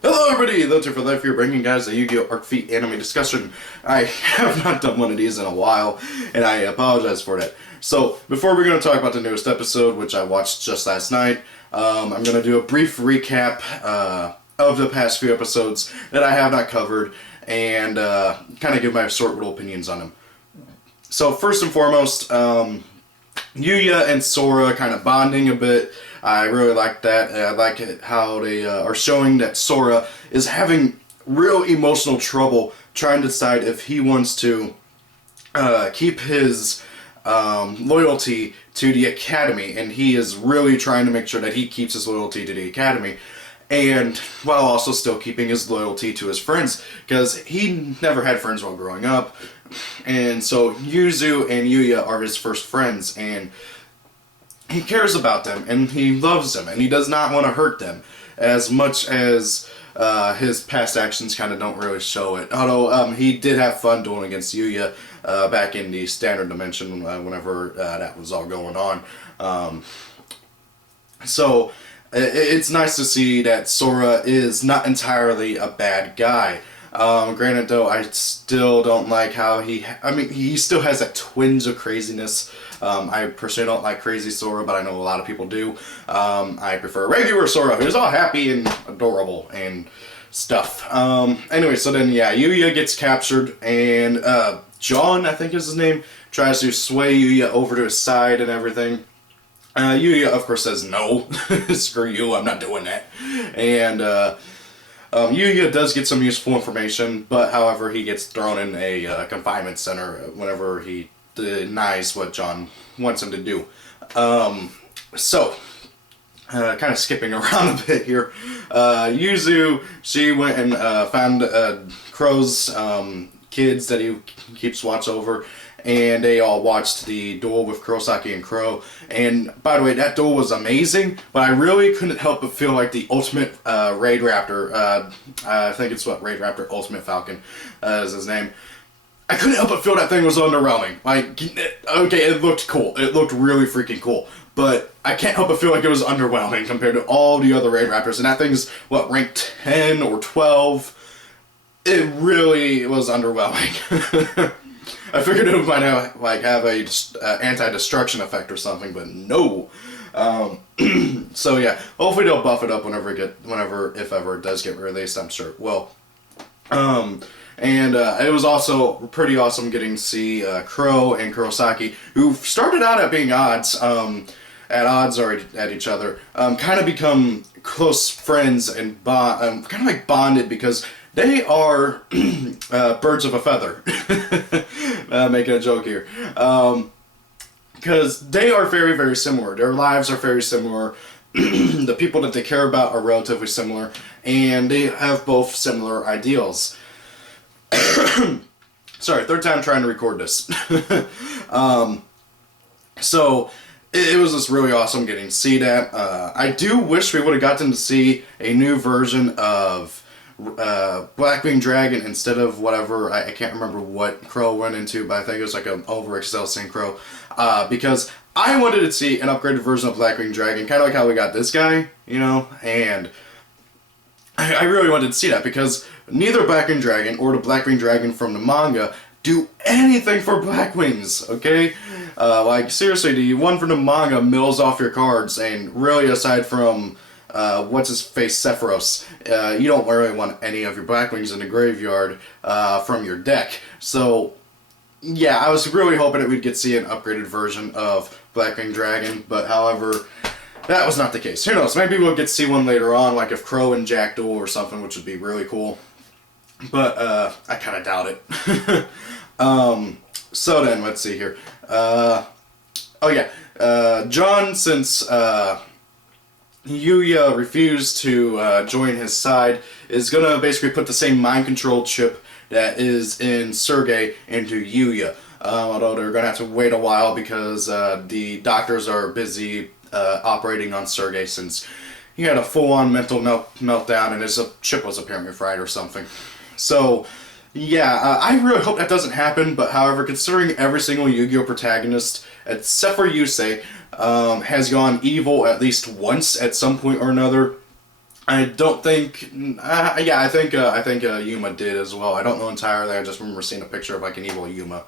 Hello everybody, Those Are For Life here, bringing guys a Yu-Gi-Oh! Arc V anime discussion. I have not done one of these in a while, and I apologize for that. So, before we're going to talk about the newest episode, which I watched just last night, I'm going to do a brief recap of the past few episodes that I have not covered, and kind of give my short little opinions on them. So, first and foremost, Yuya and Sora kind of bonding a bit. I really like that. I like it how they are showing that Sora is having real emotional trouble trying to decide if he wants to keep his loyalty to the Academy, and he is really trying to make sure that he keeps his loyalty to the Academy, and while also still keeping his loyalty to his friends, because he never had friends while growing up, and so Yuzu and Yuya are his first friends, and he cares about them, and he loves them, and he does not want to hurt them, as much as his past actions kind of don't really show it. Although he did have fun dueling against Yuya back in the standard dimension whenever that was all going on. So it's nice to see that Sora is not entirely a bad guy. Granted though, I still don't like how he still has that twinge of craziness. I personally don't like crazy Sora, but I know a lot of people do. I prefer regular Sora, who's all happy and adorable and stuff. Anyway, so then yeah, Yuya gets captured, and John, I think is his name, tries to sway Yuya over to his side and everything. Yuya, of course, says no. Screw you, I'm not doing that. And Yuya does get some useful information, but however, he gets thrown in a confinement center whenever he denies what John wants him to do. So, kind of skipping around a bit here, Yuzu, she went and found Crow's kids that he keeps watch over, and they all watched the duel with Kurosaki and Crow. And by the way, that duel was amazing, but I really couldn't help but feel like the Ultimate Raid Raptor, I think it's what, Raid Raptor Ultimate Falcon is his name. I couldn't help but feel that thing was underwhelming. Like, okay, it looked cool. It looked really freaking cool. But I can't help but feel like it was underwhelming compared to all the other Raid Raptors. And that thing's, what, ranked 10 or 12? It really was underwhelming. I figured it might have, have a anti-destruction effect or something, but no. So yeah, hopefully they'll buff it up whenever, if ever, it does get released. I'm sure it will. And it was also pretty awesome getting to see Crow and Kurosaki, who started out at being at odds or at each other, kind of become close friends and kind of like bonded, because they are birds of a feather. Making a joke here. Because they are very, very similar. Their lives are very similar. The people that they care about are relatively similar, and they have both similar ideals. Sorry, third time trying to record this. So it was just really awesome getting to see that. I do wish we would have gotten to see a new version of Blackwing Dragon instead of whatever, I can't remember what Crow went into, but I think it was like an overexcel Synchro, because I wanted to see an upgraded version of Blackwing Dragon, kind of like how we got this guy, you know, and I really wanted to see that, because neither Blackwing Dragon or the Blackwing Dragon from the manga do anything for Blackwings, okay? Like, seriously, the one from the manga mills off your cards, and really, aside from what's-his-face Sephiroth, you don't really want any of your Blackwings in the graveyard from your deck. So, yeah, I was really hoping that we'd get to see an upgraded version of Blackwing Dragon, but however, that was not the case. Who knows, maybe we'll get to see one later on, like if Crow and Jack duel or something, which would be really cool. But, I kind of doubt it. So then, let's see here. Oh yeah, John, since Yuya refused to join his side, is going to basically put the same mind control chip that is in Sergei into Yuya. Although they're going to have to wait a while because the doctors are busy operating on Sergei, since he had a full-on mental meltdown and his chip was apparently fried or something. So, yeah, I really hope that doesn't happen, but however, considering every single Yu-Gi-Oh! Protagonist, except for Yusei, has gone evil at least once at some point or another, I don't think. Yeah, I think Yuma did as well. I don't know entirely. I just remember seeing a picture of like an evil Yuma.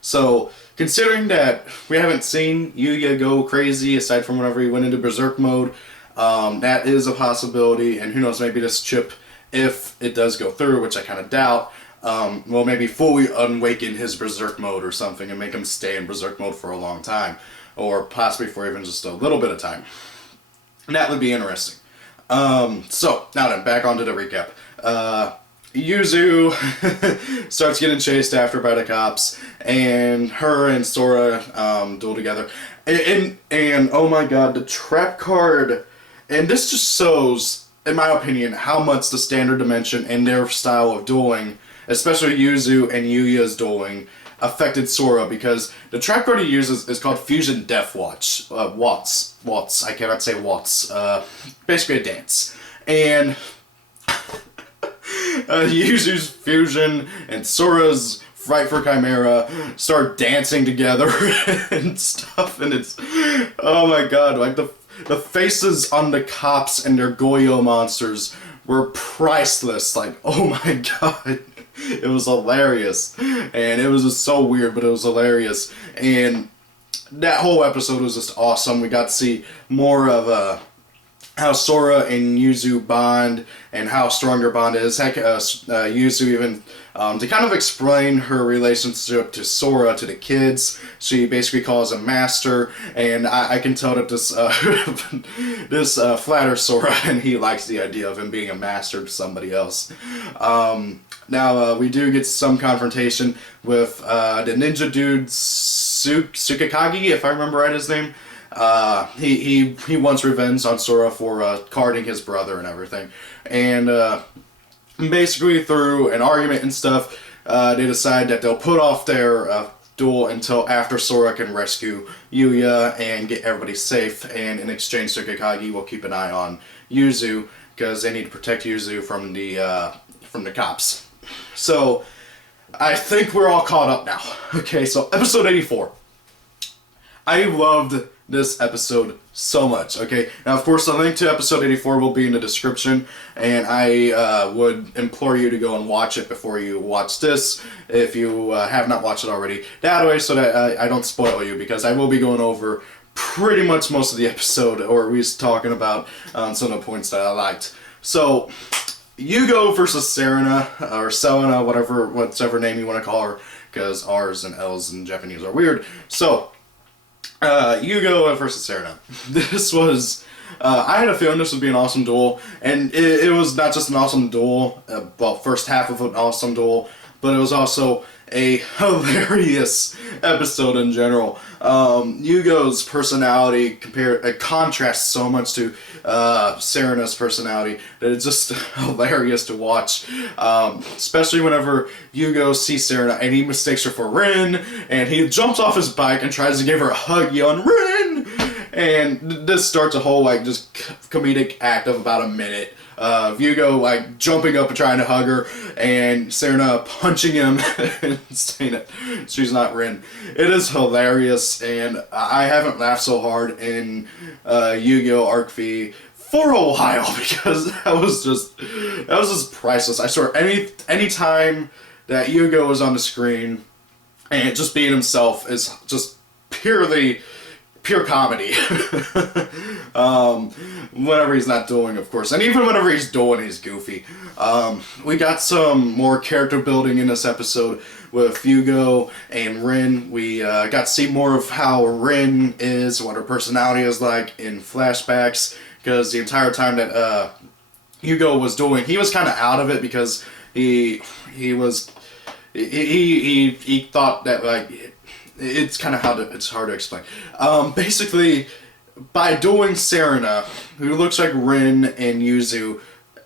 So considering that we haven't seen Yuya go crazy aside from whenever he went into berserk mode, that is a possibility. And who knows? Maybe this chip, if it does go through, which I kind of doubt, will maybe fully awaken his berserk mode or something and make him stay in berserk mode for a long time, or possibly for even just a little bit of time. And that would be interesting. So, now then, back onto the recap. Yuzu starts getting chased after by the cops, and her and Sora duel together. And oh my god, the trap card. And this just shows, in my opinion, how much the standard dimension and their style of dueling, especially Yuzu and Yuya's dueling, affected Sora, because the trap card he uses is called Fusion Death Watch. Watts. I cannot say Watts. Basically a dance. And Yuzu's Fusion and Sora's Fright for Chimera start dancing together and stuff, and it's, oh my god, like the faces on the cops and their Goyo monsters were priceless. Like, oh my god. It was hilarious, and it was just so weird, but it was hilarious, and that whole episode was just awesome. We got to see more of how Sora and Yuzu bond, and how strong their bond is. Heck, Yuzu even, to kind of explain her relationship to Sora, to the kids, she basically calls him Master, and I can tell that this, this flatters Sora, and he likes the idea of him being a master to somebody else. Now, we do get some confrontation with the ninja dude Tsukikage, if I remember right his name. He wants revenge on Sora for carding his brother and everything. And basically through an argument and stuff, they decide that they'll put off their duel until after Sora can rescue Yuya and get everybody safe. And in exchange, Tsukikage will keep an eye on Yuzu, because they need to protect Yuzu from the cops. So, I think we're all caught up now. Okay, so episode 84. I loved this episode so much, okay? Now, of course, the link to episode 84 will be in the description, and I would implore you to go and watch it before you watch this, if you have not watched it already. That way, so that I don't spoil you, because I will be going over pretty much most of the episode, or at least talking about some of the points that I liked. So, Yugioh versus Serena, or Selena, whatever name you want to call her, because R's and L's in Japanese are weird. So, Yugioh versus Serena. This was, I had a feeling this would be an awesome duel, and it was not just an awesome duel, well, first half of an awesome duel, but it was also a hilarious episode in general. Yugioh's personality contrasts so much to Serena's personality that it's just hilarious to watch. Especially whenever Yugioh sees Serena and he mistakes her for Rin, and he jumps off his bike and tries to give her a hug, yelling, "Rin!" And this starts a whole, like, just comedic act of about a minute. Yugioh, like, jumping up and trying to hug her, and Serena punching him and saying that she's not Rin. It is hilarious, and I haven't laughed so hard in Yugioh Arc V for a while, because that was just priceless. I swear, any time that Yugioh is on the screen and just being himself is just pure comedy. Whenever he's not dueling, of course. And even whenever he's dueling, he's goofy. We got some more character building in this episode with Yugioh and Rin. We got to see more of how Rin is, what her personality is like in flashbacks, because the entire time that Yugioh was dueling, he was kind of out of it, because he thought that, like, it's kind of it's hard to explain. Basically, by dueling Serena, who looks like Rin and Yuzu,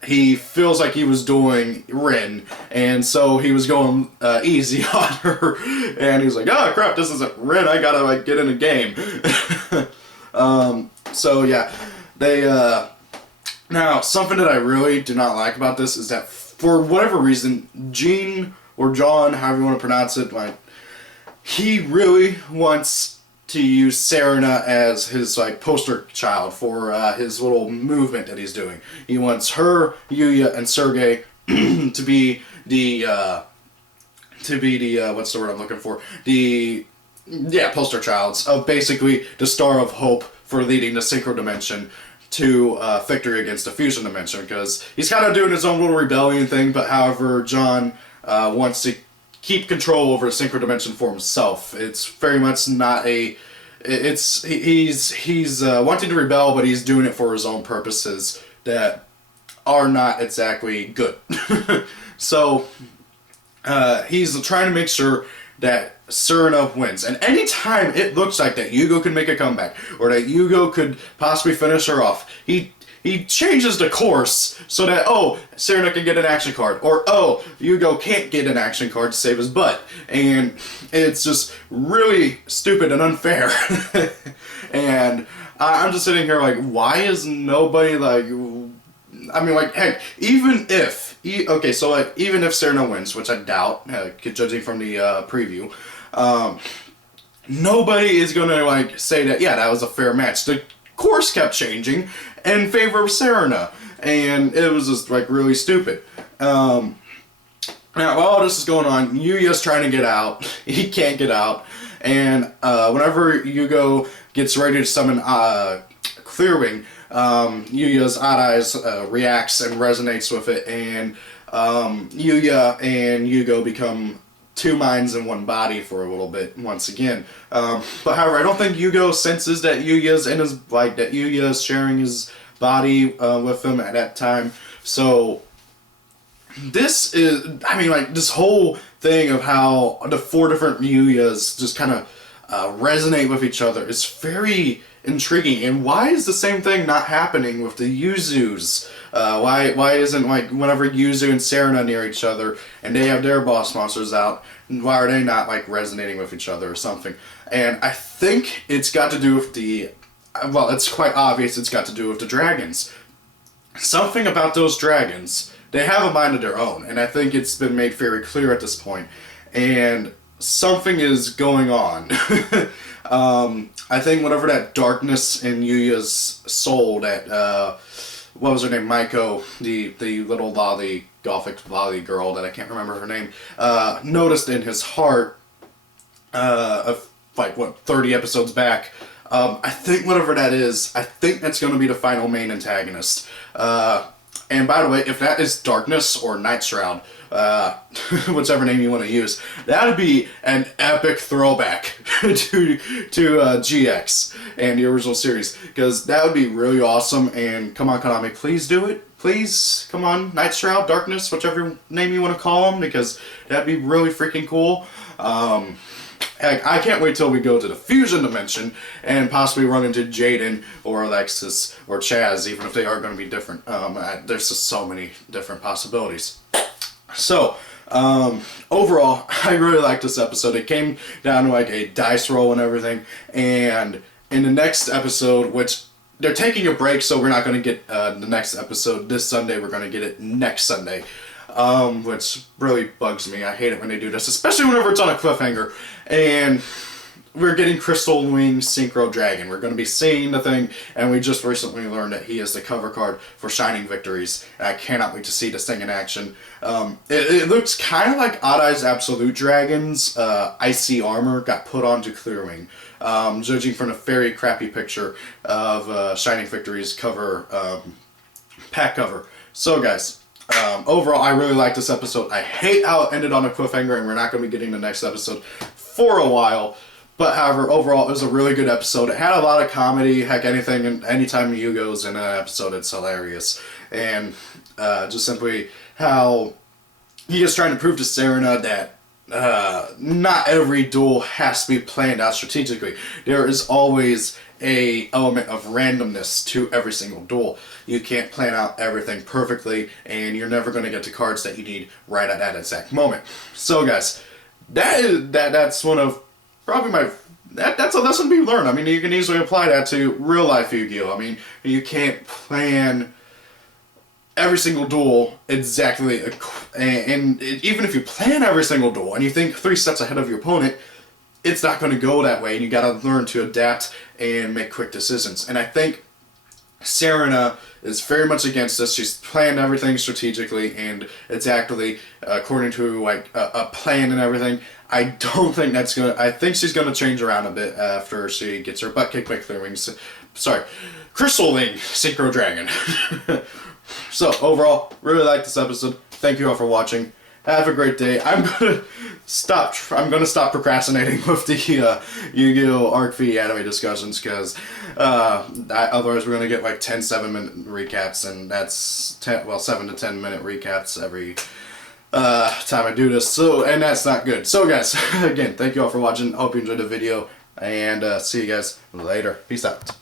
he feels like he was doing Rin, and so he was going easy on her, and he's like, "Oh crap, this isn't Rin, I gotta, like, get in a game." So yeah, they, now, something that I really do not like about this is that, for whatever reason, Gene, or John, however you want to pronounce it, like, he really wants to use Serena as his like poster child for his little movement that he's doing. He wants her, Yuya, and Sergey to be the what's the word I'm looking for? Poster childs of basically the Star of Hope for leading the Synchro Dimension to victory against the Fusion Dimension, because he's kind of doing his own little rebellion thing, but however, John wants to keep control over the Synchro Dimension for himself. It's very much not a... He's wanting to rebel, but he's doing it for his own purposes that are not exactly good. So, he's trying to make sure that Serena wins. And anytime it looks like that Yugioh can make a comeback, or that Yugioh could possibly finish her off, he changes the course so that, oh, Serena can get an action card, or, oh, Yugioh can't get an action card to save his butt. And it's just really stupid and unfair. And I'm just sitting here like, why is nobody like... I mean, like, heck, even if... Okay, so, like, even if Serena wins, which I doubt, judging from the preview, nobody is gonna, like, say that, yeah, that was a fair match. The course kept changing in favor of Serena, and it was just, like, really stupid. Now, while all this is going on, Yuya's trying to get out. He can't get out, and whenever Yugioh gets ready to summon Clearwing, Yuya's Odd Eyes reacts and resonates with it, and Yuya and Yugioh become two minds in one body for a little bit once again. But however, I don't think Yugioh senses that Yuya's sharing his body with him at that time. So this is, I mean, like, this whole thing of how the four different Yuyas just kind of resonate with each other is very intriguing. And why is the same thing not happening with the Yuzus? Why isn't, like, whenever Yuzu and Serena near each other and they have their boss monsters out, why are they not, like, resonating with each other or something? And I think it's got to do with well, it's quite obvious it's got to do with the dragons. Something about those dragons, they have a mind of their own, and I think it's been made very clear at this point. And something is going on. I think whenever that darkness in Yuya's soul, that, what was her name, Maiko, the little Gothic lolly girl that I can't remember her name, noticed in his heart, like, 30 episodes back, I think whatever that is, I think that's going to be the final main antagonist. And by the way, if that is Darkness or Night Shroud, whichever name you want to use, that would be an epic throwback to GX and the original series, because that would be really awesome. And come on, Konami, please do it. Please, come on, Night Shroud, Darkness, whichever name you want to call them, because that'd be really freaking cool. Heck, I can't wait till we go to the Fusion Dimension and possibly run into Jaden or Alexis or Chaz, even if they are going to be different. There's just so many different possibilities. So, overall, I really liked this episode. It came down to like a dice roll and everything. And in the next episode, which they're taking a break, so we're not going to get the next episode this Sunday. We're going to get it next Sunday. Which really bugs me. I hate it when they do this, especially whenever it's on a cliffhanger. And we're getting Crystal Wing Synchro Dragon. We're going to be seeing the thing, and we just recently learned that he is the cover card for Shining Victories. And I cannot wait to see this thing in action. It looks kind of like Odd Eyes Absolute Dragon's icy armor got put onto Clearwing. Judging from a very crappy picture of Shining Victories cover, pack cover. So guys, overall, I really like this episode. I hate how it ended on a cliffhanger, and we're not going to be getting the next episode for a while. But however, overall, it was a really good episode. It had a lot of comedy. Heck, anytime Yugioh's in an episode, it's hilarious. And just simply how he is trying to prove to Serena that not every duel has to be planned out strategically. There is always an element of randomness to every single duel. You can't plan out everything perfectly, and you're never going to get the cards that you need right at that exact moment. So guys, that's one of probably that's a lesson to be learned. I mean, you can easily apply that to real life Yu-Gi-Oh! I mean, you can't plan every single duel exactly, and even if you plan every single duel and you think 3 steps ahead of your opponent, it's not going to go that way, and you got to learn to adapt and make quick decisions. And I think Serena is very much against this. She's planned everything strategically and exactly according to like a plan and everything. I don't think that's gonna. I think she's gonna change around a bit after she gets her butt kicked by Crystal Link Synchro Dragon. So overall, really like this episode. Thank you all for watching. Have a great day. I'm gonna stop procrastinating with the Yu-Gi-Oh! Arc V anime discussions, because otherwise we're gonna get like 10 7-minute recaps, and that's 7 to 10 minute recaps every time I do this. So, and that's not good. So guys, again, thank you all for watching. Hope you enjoyed the video, and see you guys later. Peace out.